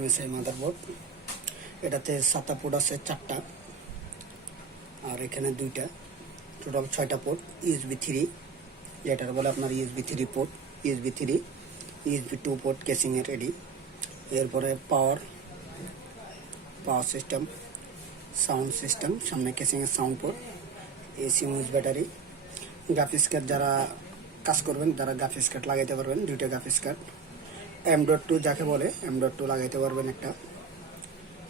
MSI motherboard. এটাতে SATA port আছে 4টা, আর এখানে 2টা, টোটাল 6টা পোর্ট। USB 3, যেটা বলে আপনার USB 3 port, USB 3, USB 2 port কেসিংয়ে রেডি। এরপরে পাওয়ার সিস্টেম, সাউন্ড সিস্টেম, সামনে কেসিংয়ের সাউন্ড পোর্ট, এসি মুজ ব্যাটারি, গ্রাফিক্স কার্ড যারা কাজ করবেন তারা গ্রাফিক্স কার্ড লাগাইতে পারবেন, 2টা গ্রাফিক্স কার্ড। M.2 যাকে বলে M.2 লাগাইতে পারবেন একটা।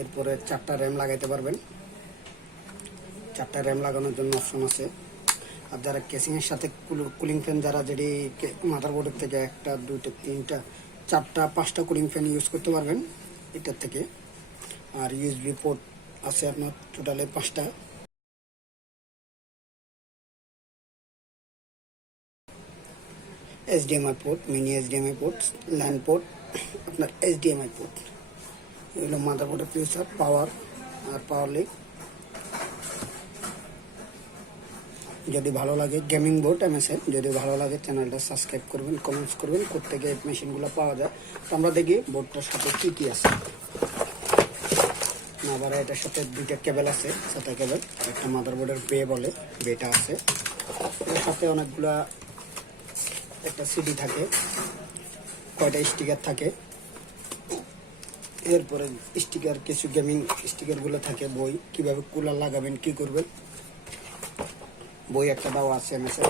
এরপরে 4টা র্যাম লাগাইতে পারবেন, 4টা র্যাম লাগানোর জন্য অপশন আছে। আর যারা কেসিংয়ের সাথে কুলিং ফ্যান, যারা যদি মাদারবোর্ডের থেকে 1টা 2টা 3টা 4টা 5টা কুলিং ফ্যান ইউজ করতে পারবেন এটার থেকে। আর USB পোর্ট আছে আপনার টোটালে 5টা। HDMI port, mini HDMI port, LAN port, আপনার HDMI পোর্ট। এগুলো মাদারবোর্ডের ফিউচার। পাওয়ার আর পাওয়ার লিক। যদি ভালো লাগে গেমিং বোর্ড MSI, যদি ভালো লাগে চ্যানেলটা সাবস্ক্রাইব করবেন, কমেন্টস করবেন কোত্থেকে এই মেশিনগুলো পাওয়া যায়। তো আমরা দেখি বোর্ডটার সাথে কী কী আছে। আবার এটার সাথে 2টা কেবল আছে, SATA কেবল। একটা মাদারবোর্ডের বে বলে, বেটা আছে। এর সাথে অনেকগুলা একটা সিডি থাকে, কয়টা স্টিকার থাকে। এরপরে স্টিকার, কিছু গেমিং স্টিকারগুলো থাকে, বই কিভাবে কুলার লাগাবেন, কি করবেন, বই একটা দাও আছে MSI।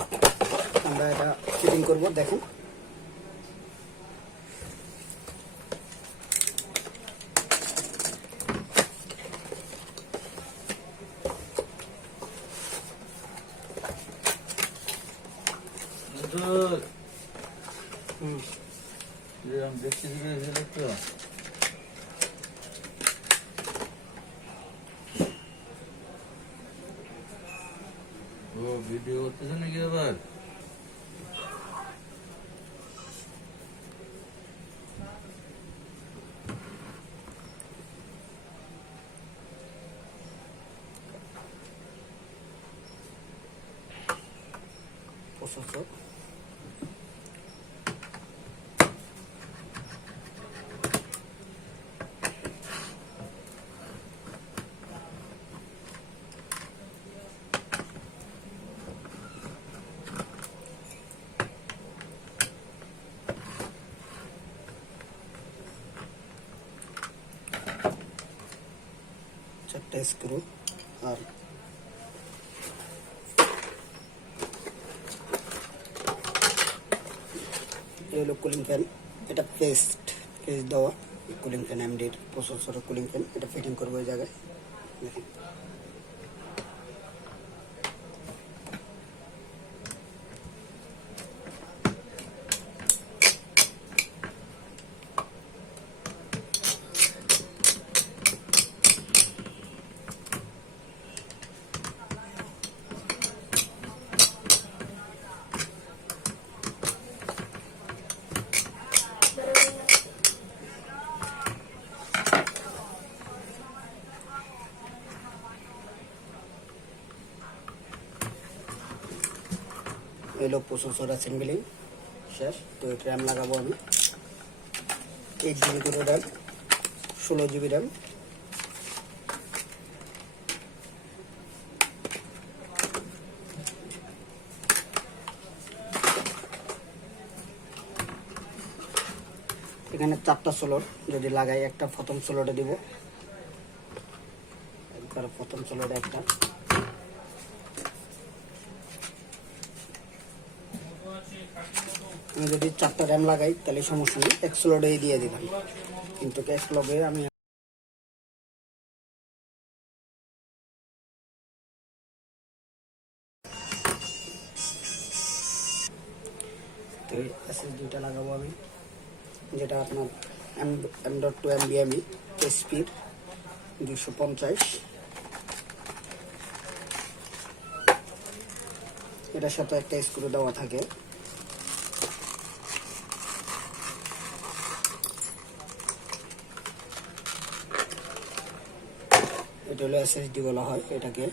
আমরা এটা ফিটিং করবো, দেখুন। ভিডিও করতেছে নাকি আবার? প্রসেসর, চারটা স্ক্রু, আর এই হলো কুলিং ফ্যান। এটা কেস দেওয়া কুলিং ফ্যান, AMDর প্রসেসরের কুলিং ফ্যান। এটা ফিটিং করবো এই জায়গায়, দেখেন। এলো প্রসেসর অ্যাসেম্বলিং শেষ। তো র্যাম লাগাবো আমি 8 GB করে র্যাম, 16 GB র্যাম। এখানে 4টা স্লট যদি লাগাই, একটা প্রথম স্লটে দিব, একবার প্রথম স্লটে একটা। আমি যদি 4টা র্যাম লাগাই তাহলে সমস্যা নেই, এক স্লটেই দিয়ে দিবেন। কিন্তু এক স্লটে আমি তো SSD-টা লাগাবো আমি, যেটা আপনার M.2 NVMe, স্পিড 250। এটার সাথে একটা স্ক্রু দেওয়া থাকে। এটা হলো SSD বলা হয়, এটাকে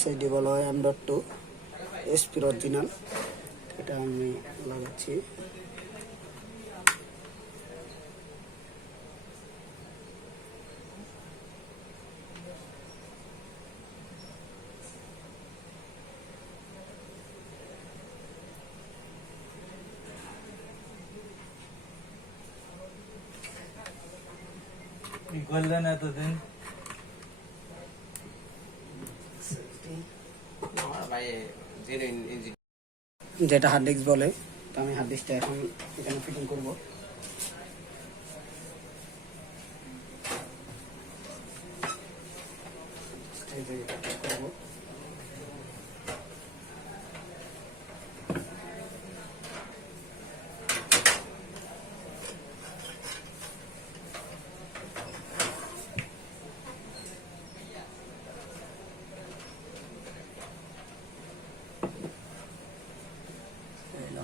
SSD বলা হয় M.2 স্পিড অরিজিনাল। এটা আমি লাগাচ্ছি। করলেন এতদিন? যেটা হার্ড ডিস্ক বলে, তো আমি হার্ড ডিস্কটা এখন এখানে ফিটিং করব। এই যে এটা ঠিক করব।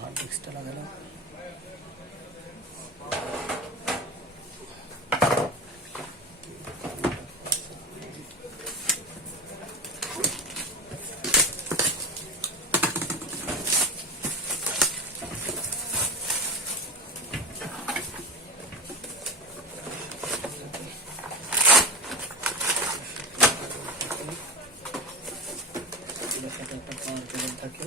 হার্ড ডিস্কটা লাগালাম। এটার সাথে একটা পাওয়ার কেবল থাকে।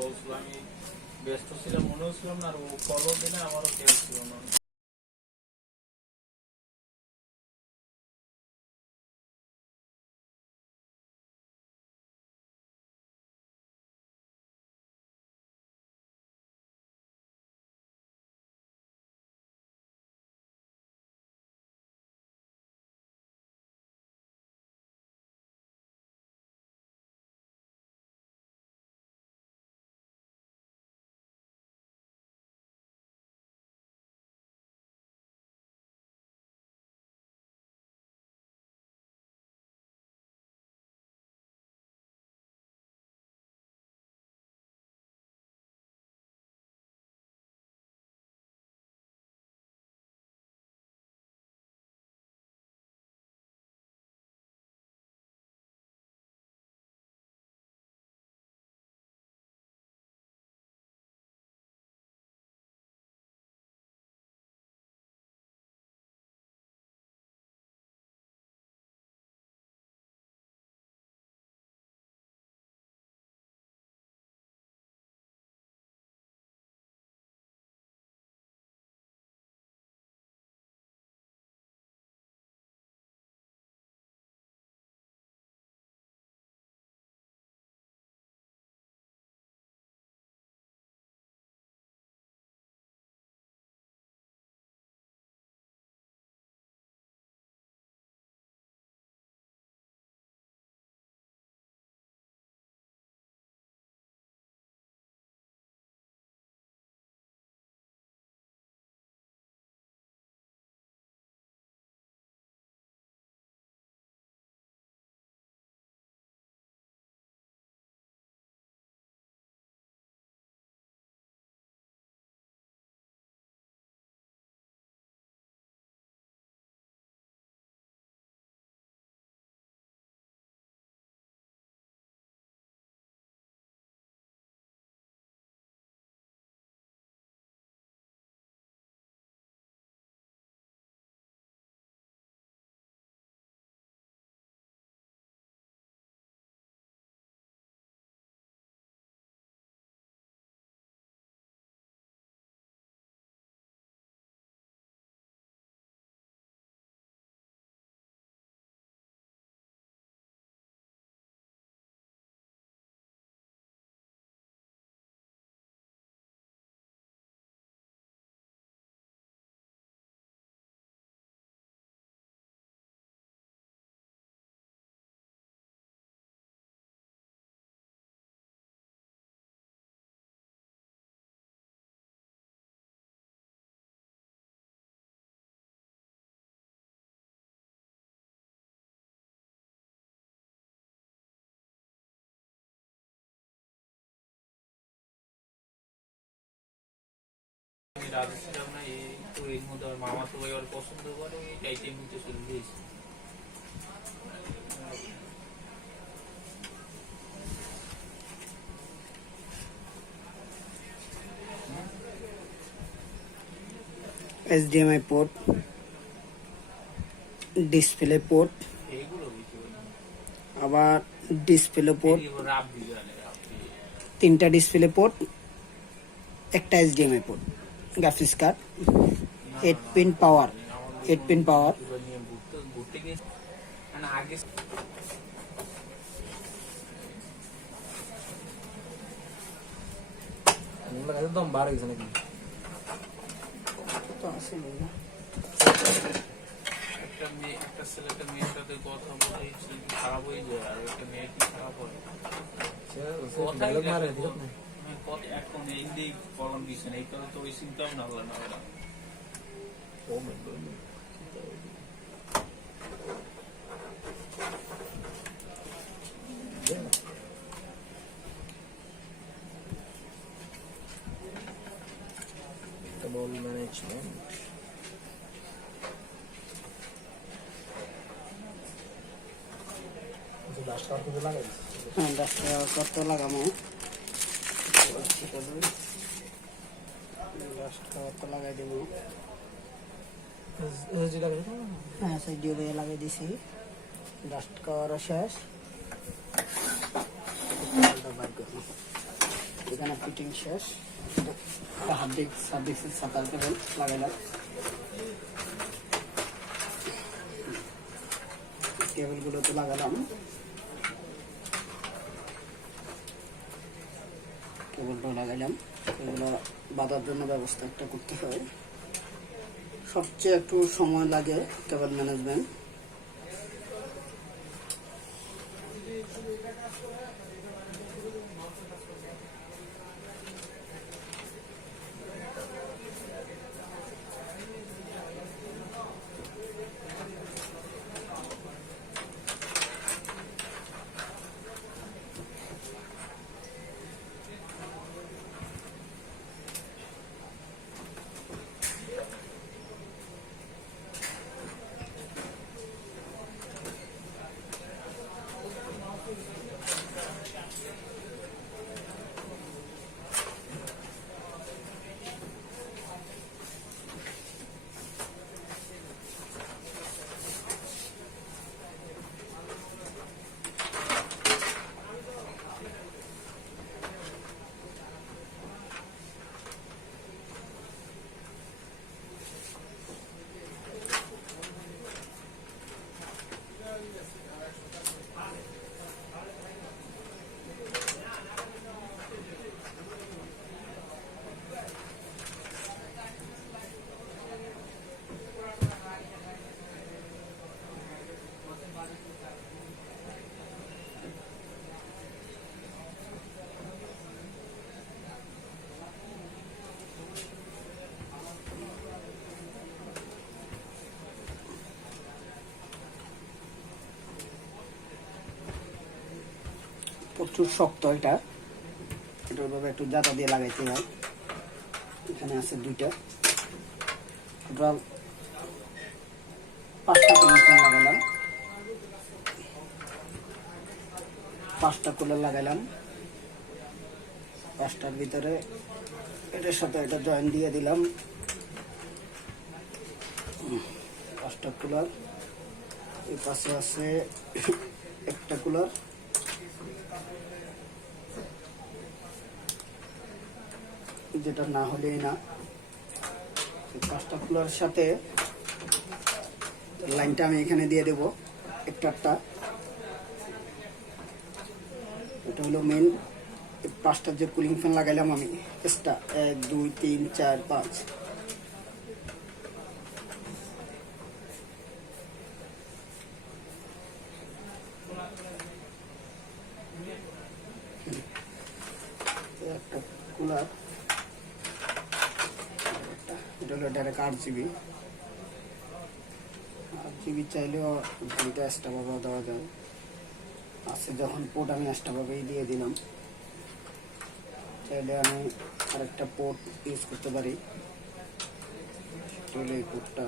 বলছিলাম আমি ব্যস্ত ছিলাম, মনেও ছিলাম না, আর ও কলও দিনে আমারও খেয়াল ছিল না। আমি রাজি ছিলাম না, এই তো এর মধ্যে আমার মামা তো ভাই ওর পছন্দ করে, এই টাইটের মধ্যে চলে গিয়েছে। HDMI পোর্ট, ডিসপ্লে পোর্ট, এইগুলো বুঝতে পারি। আবার ডিসপ্লে পোর্ট, রাব বিজ্ঞানে রাব দিয়ে। 3টা ডিসপ্লে পোর্ট, একটা HDMI port, graphics card, 8 pin পাওয়ার, 8 পিন পাওয়ার, নিয়ে ঘুরতে গেছে মানে আগে একদম বার হয়েছে নাকি? তো আছে না। একটা মেয়ে একটা ছেলে একটা মেয়ের সাথে কথা বলে ছেলেটি খারাপ হয়ে যায়, আর একটা মেয়ে কি খারাপ হয় কথাই ডায়লগ মারে দেখো, দিত না। কত এখন এই দিক কলম দিচ্ছে না, এই কারণে তো ওই চিন্তাও না হলো না ওরা। ও মাই গড। Ball management. লাস্ট কার করে লাগাই। হ্যাঁ, 10 টাকা কত লাগামো, লাস্ট কত লাগাই দেবো। এসডি লাগাই তো? হ্যাঁ, সেই ডিওরে লাগিয়ে দিছি, ডাস্ট কভার শেষ। এখানে ফিটিং শেষ, হার্ডডিস্ক সার্ভিসের সাতার কেবল লাগাইলাম, কেবলগুলো তো লাগালাম, কেবলটা লাগাইলাম। এগুলো বাঁধার জন্য ব্যবস্থা একটা করতে হয়, সবচেয়ে একটু সময় লাগে কেবল ম্যানেজমেন্ট। প্রচুর শক্ত এটা, এটার ভাবে একটু জাতা দিয়ে লাগাইতে হয়। এখানে আছে দুইটা, টোটাল 5টা কুলার লাগাইলাম, 5টা কুলার লাগাইলাম। 5টার ভিতরে এটার সাথে এটা জয়েন দিয়ে দিলাম। 5টা কুলার, এই পাশে আছে একটা কুলার, যেটা না হলেই না। 5টা কুলার সাথে লাইনটা আমি এখানে দিয়ে দেব একটা। এটা হলো মেন। 5টার যে কুলিং ফ্যান লাগাইলাম আমি এক্সট্রা, 1 2 3 4 5, একটা কুলার। এটা হলো ডাইরেক্ট 8 GB। 8 GB চাইলেও দুইটা এক্সট্রা ভাবে দেওয়া যায়, আছে যখন পোর্ট আমি এক্সট্রা ভাবেই দিয়ে দিলাম। চাইলে আমি আরেকটা পোর্ট ইউজ করতে পারি। হলো এই পোর্টটা।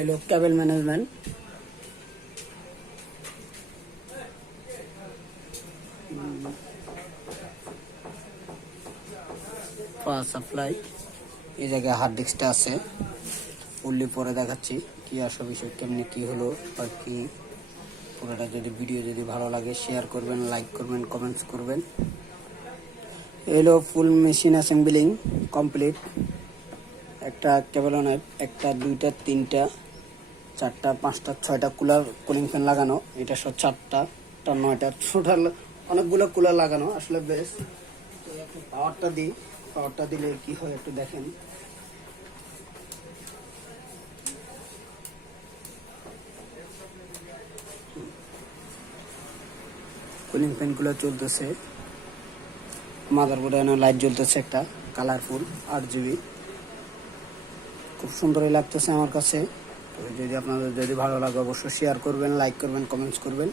এলো কেবল ম্যানেজমেন্ট, পাওয়ার সাপ্লাই। এই জায়গায় হার্ড ডিস্কটা আছে, ফুললি পরে দেখাচ্ছি কি আসল বিষয়, কেমনি কি হলো আর কি। পুরোটা যদি ভিডিও যদি ভালো লাগে শেয়ার করবেন, লাইক করবেন, কমেন্টস করবেন। এলো ফুল মেশিন অ্যাসেম্বলিং কমপ্লিট। একটা কেবল নাইফ, একটা, দুইটা, তিনটা, চারটা, পাঁচটা, ছয়টা কুলিং ফ্যান লাগানো। এটা সব চারটা, 9টা, টোটাল অনেকগুলো কুলার লাগানো। আসলে বেশ পাওয়ারটা দিই, পাওয়ারটা দিলে কি হয় একটু দেখেন। কুলিং ফ্যানগুলো চলতেছে। মাদারবোর্ডে লাইট জ্বলতেছে একটা কালারফুল 8GB, খুব সুন্দরই লাগতেছে আমার কাছে। তো যদি আপনাদের যদি ভালো লাগে অবশ্যই শেয়ার করবেন, লাইক করবেন, কমেন্টস করবেন।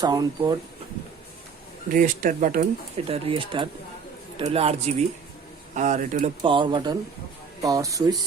সাউন্ড পোর্ট, রিস্টার্ট বাটন, এটা রিস্টার্ট, এটা হলো 8GB। আর এটা হলো পাওয়ার বাটন, পাওয়ার সুইচ।